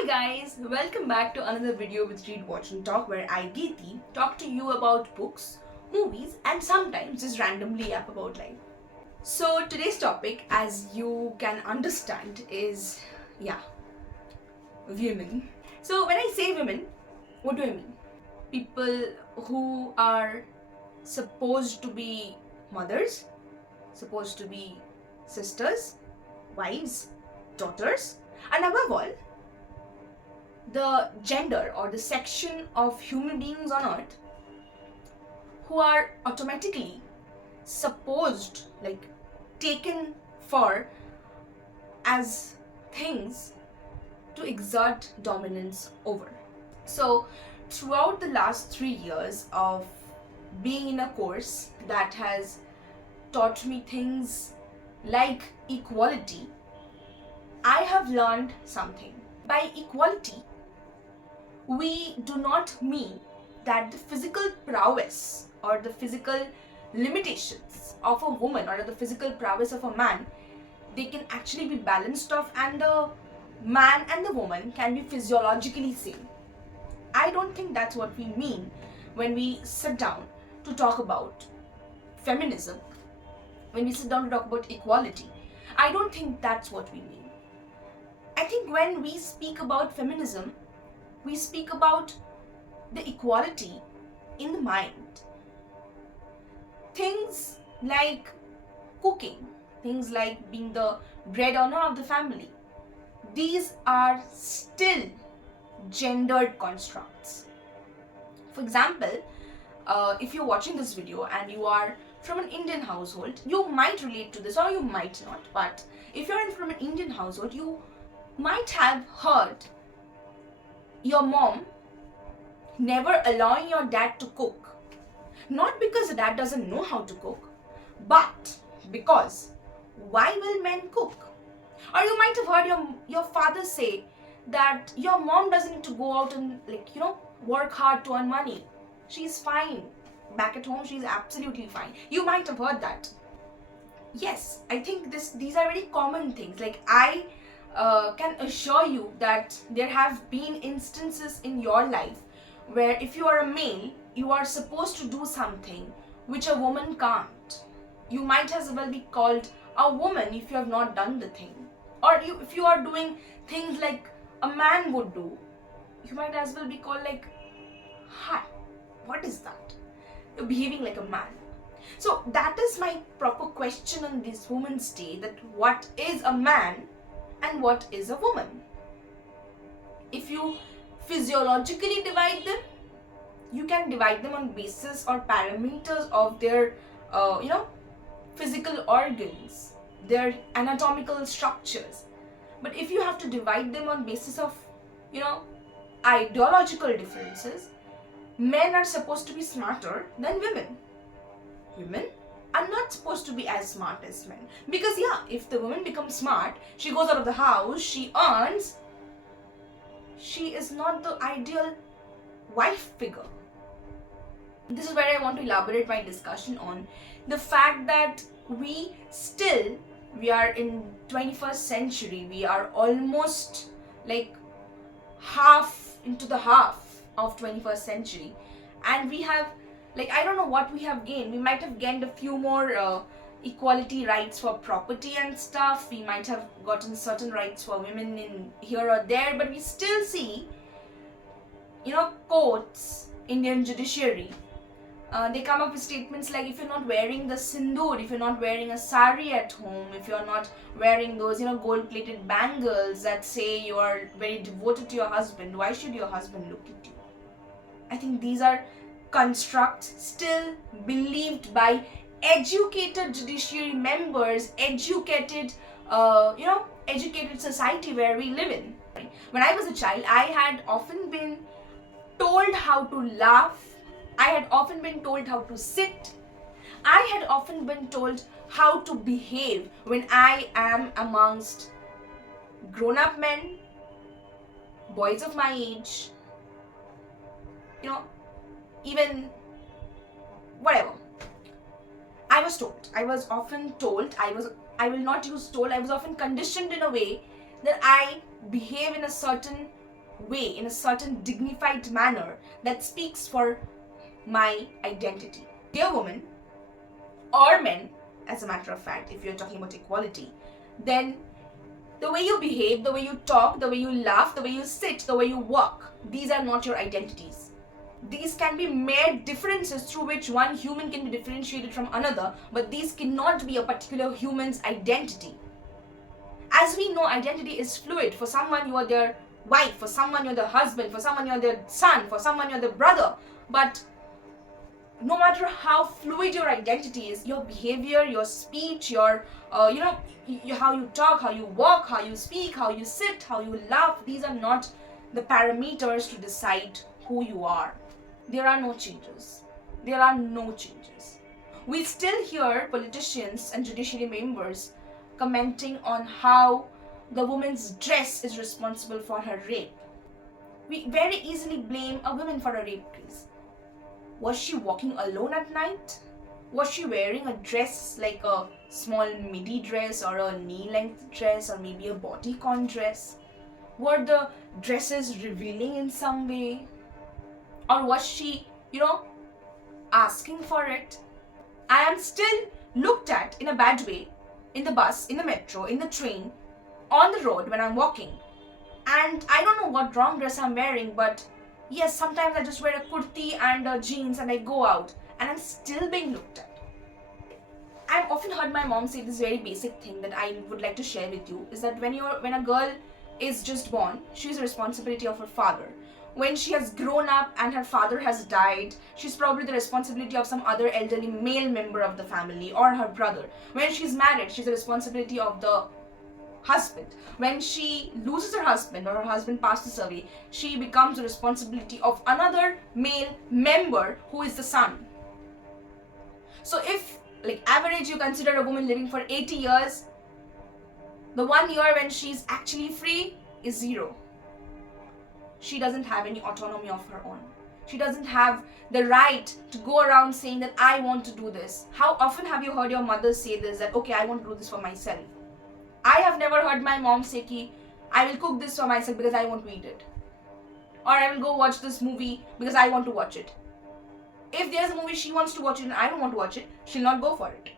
Hi guys, welcome back to another video with Read, Watch and Talk, where I, Geeti, talk to you about books, movies and sometimes just randomly yap about life. So today's topic, as you can understand, is women. So when I say women, what do I mean? People who are supposed to be mothers, supposed to be sisters, wives, daughters, and above all, the gender or the section of human beings on earth who are automatically supposed, taken for as things to exert dominance over. So throughout the last 3 years of being in a course that has taught me things like equality, I have learned something. By equality, we do not mean that the physical prowess or the physical limitations of a woman or the physical prowess of a man, they can actually be balanced off and the man and the woman can be physiologically same. I don't think that's what we mean when we sit down to talk about feminism, when we sit down to talk about equality. I don't think that's what we mean. I think when we speak about feminism, we speak about the equality in the mind. Things like cooking, things like being the breadwinner of the family, these are still gendered constructs. For example, if you're watching this video and you are from an Indian household, you might relate to this or you might not. But if you're from an Indian household, you might have heard your mom never allowing your dad to cook. Not because the dad doesn't know how to cook, but because why will men cook? Or you might have heard your father say that your mom doesn't need to go out and work hard to earn money. She's fine. Back at home, she's absolutely fine. You might have heard that. Yes, I think these are very common things. I can assure you that there have been instances in your life where if you are a male, you are supposed to do something which a woman can't. You might as well be called a woman if you have not done the thing. Or if you are doing things like a man would do, you might as well be called hi, what is that? You're behaving like a man. So that is my proper question on this Women's Day, that what is a man and what is a woman? If you physiologically divide them, you can divide them on basis or parameters of their physical organs, their anatomical structures. But if you have to divide them on basis of ideological differences, men are supposed to be smarter than women. Women are not supposed to be as smart as men. Because if the woman becomes smart, she goes out of the house, she earns, she is not the ideal wife figure. This is where I want to elaborate my discussion on the fact that we are in 21st century. We are almost half into the half of 21st century, and we have I don't know what we have gained. We might have gained a few more equality rights for property and stuff. We might have gotten certain rights for women in here or there, but we still see courts, Indian judiciary, they come up with statements like, if you're not wearing the sindoor, if you're not wearing a sari at home, if you're not wearing those gold-plated bangles that say you are very devoted to your husband, why should your husband look at you? I think these are constructs still believed by educated judiciary members, educated society where we live in. When I was a child, I had often been told how to laugh, I had often been told how to sit, I had often been told how to behave when I am amongst grown-up men, boys of my age, even whatever. I was often told, I will not use told, I was often conditioned in a way that I behave in a certain way, in a certain dignified manner that speaks for my identity. Dear women, or men, as a matter of fact, if you're talking about equality, then the way you behave, the way you talk, the way you laugh, the way you sit, the way you walk, these are not your identities. These can be mere differences through which one human can be differentiated from another, but these cannot be a particular human's identity. As we know, identity is fluid. For someone, you are their wife, for someone, you're their husband, for someone, you're their son, for someone, you're their brother. But no matter how fluid your identity is, your behavior, your speech, your how you talk, how you walk, how you speak, how you sit, how you laugh, these are not the parameters to decide who you are. There are no changes. There are no changes. We still hear politicians and judiciary members commenting on how the woman's dress is responsible for her rape. We very easily blame a woman for a rape case. Was she walking alone at night? Was she wearing a dress like a small midi dress or a knee-length dress or maybe a bodycon dress? Were the dresses revealing in some way? Or was she, asking for it? I am still looked at in a bad way in the bus, in the metro, in the train, on the road when I'm walking. And I don't know what wrong dress I'm wearing, but yes, sometimes I just wear a kurti and jeans and I go out and I'm still being looked at. I've often heard my mom say this very basic thing that I would like to share with you, is that when a girl is just born, she's the responsibility of her father. When she has grown up and her father has died, she's probably the responsibility of some other elderly male member of the family or her brother. When she's married, she's the responsibility of the husband. When she loses her husband or her husband passes away, she becomes the responsibility of another male member who is the son. So if, average, you consider a woman living for 80 years, the 1 year when she's actually free is 0. She doesn't have any autonomy of her own. She doesn't have the right to go around saying that I want to do this. How often have you heard your mother say this, that okay, I want to do this for myself? I have never heard my mom say ki, I will cook this for myself because I want to eat it. Or I will go watch this movie because I want to watch it. If there's a movie she wants to watch it and I don't want to watch it, she'll not go for it.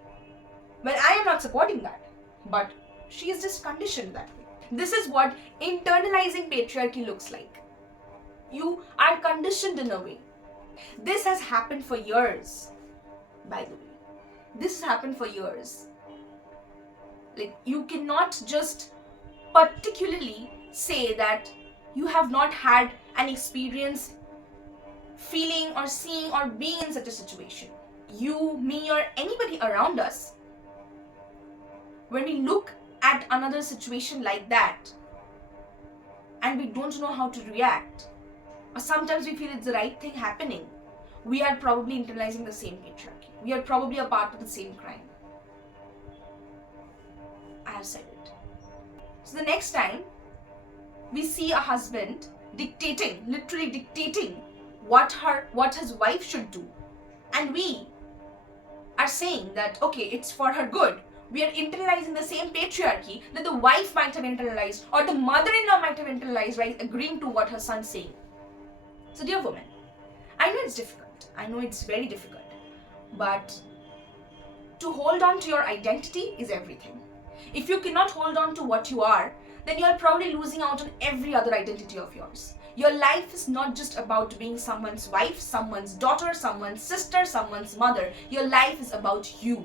Well, I am not supporting that. But she is just conditioned that way. This is what internalizing patriarchy looks like. You are conditioned in a way. This has happened for years, by the way. This has happened for years. You cannot just particularly say that you have not had an experience feeling or seeing or being in such a situation. You, me, or anybody around us, when we look at another situation like that and we don't know how to react, or sometimes we feel it's the right thing happening, we are probably internalizing the same patriarchy. We are probably a part of the same crime. I have said it. So the next time we see a husband literally dictating what his wife should do, and we are saying that okay, it's for her good, we are internalizing the same patriarchy that the wife might have internalized or the mother-in-law might have internalized by agreeing to what her son's saying. So dear women, I know it's difficult. I know it's very difficult. But to hold on to your identity is everything. If you cannot hold on to what you are, then you are probably losing out on every other identity of yours. Your life is not just about being someone's wife, someone's daughter, someone's sister, someone's mother. Your life is about you.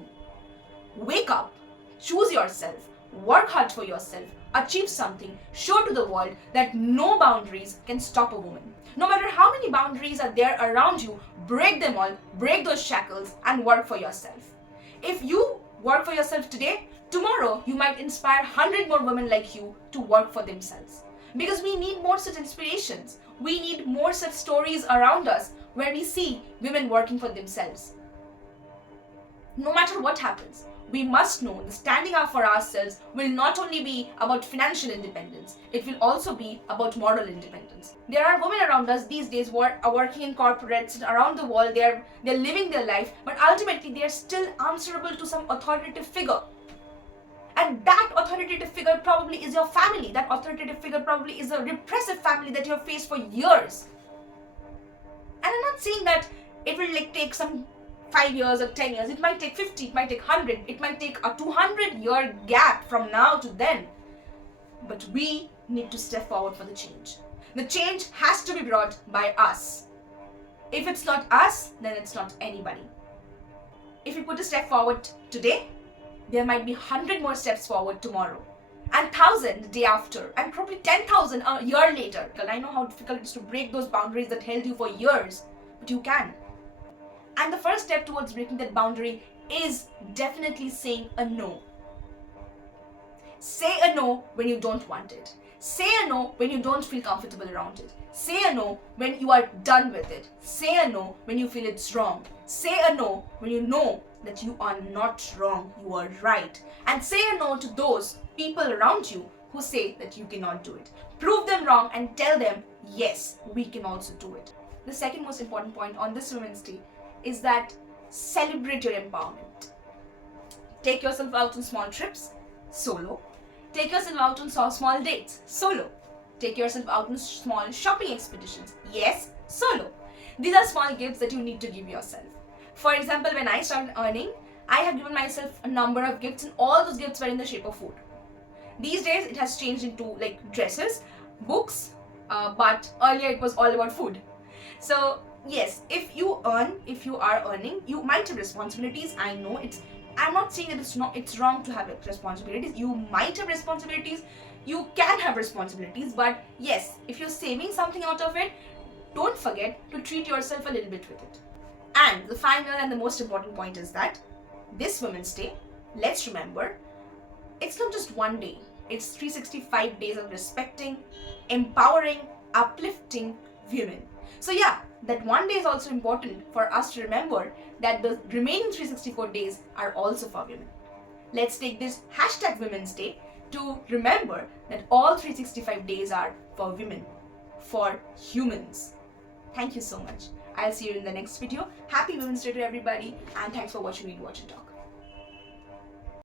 Wake up, choose yourself, work hard for yourself, achieve something, show to the world that no boundaries can stop a woman. No matter how many boundaries are there around you, break them all, break those shackles and work for yourself. If you work for yourself today, tomorrow you might inspire 100 more women like you to work for themselves. Because we need more such inspirations. We need more such stories around us where we see women working for themselves. No matter what happens, we must know that standing up for ourselves will not only be about financial independence, it will also be about moral independence. There are women around us these days who are working in corporates and around the world, they're living their life, but ultimately they're still answerable to some authoritative figure. And that authoritative figure probably is your family. That authoritative figure probably is a repressive family that you have faced for years. And I'm not saying that it will take some 5 years or 10 years. It might take 50, it might take 100, it might take a 200-year gap from now to then. But we need to step forward for the change. The change has to be brought by us. If it's not us, then it's not anybody. If we put a step forward today, there might be 100 more steps forward tomorrow, and 1,000 the day after, and probably 10,000 a year later. I know how difficult it is to break those boundaries that held you for years, but you can. And the first step towards breaking that boundary is definitely saying a no. Say a no when you don't want it. Say a no when you don't feel comfortable around it. Say a no when you are done with it. Say a no when you feel it's wrong. Say a no when you know that you are not wrong, you are right. And say a no to those people around you who say that you cannot do it. Prove them wrong and tell them, yes, we can also do it. The second most important point on this Women's Day is that celebrate your empowerment. Take yourself out on small trips, solo. Take yourself out on small dates, solo. Take yourself out on small shopping expeditions, yes, solo. These are small gifts that you need to give yourself. For example, when I started earning, I have given myself a number of gifts, and all those gifts were in the shape of food. These days, it has changed into dresses, books, but earlier it was all about food. So yes, if you are earning, you might have responsibilities. I know I'm not saying that it's wrong to have responsibilities. You might have responsibilities, you can have responsibilities, but yes, if you're saving something out of it, don't forget to treat yourself a little bit with it. And the final and the most important point is that this Women's Day, let's remember, it's not just one day. It's 365 days of respecting, empowering, uplifting women. So yeah, that one day is also important for us to remember that the remaining 364 days are also for women. Let's take this #Women's Day to remember that all 365 days are for women, for humans. Thank you so much. I'll see you in the next video. Happy Women's Day to everybody, and thanks for watching Read, Watch and Talk.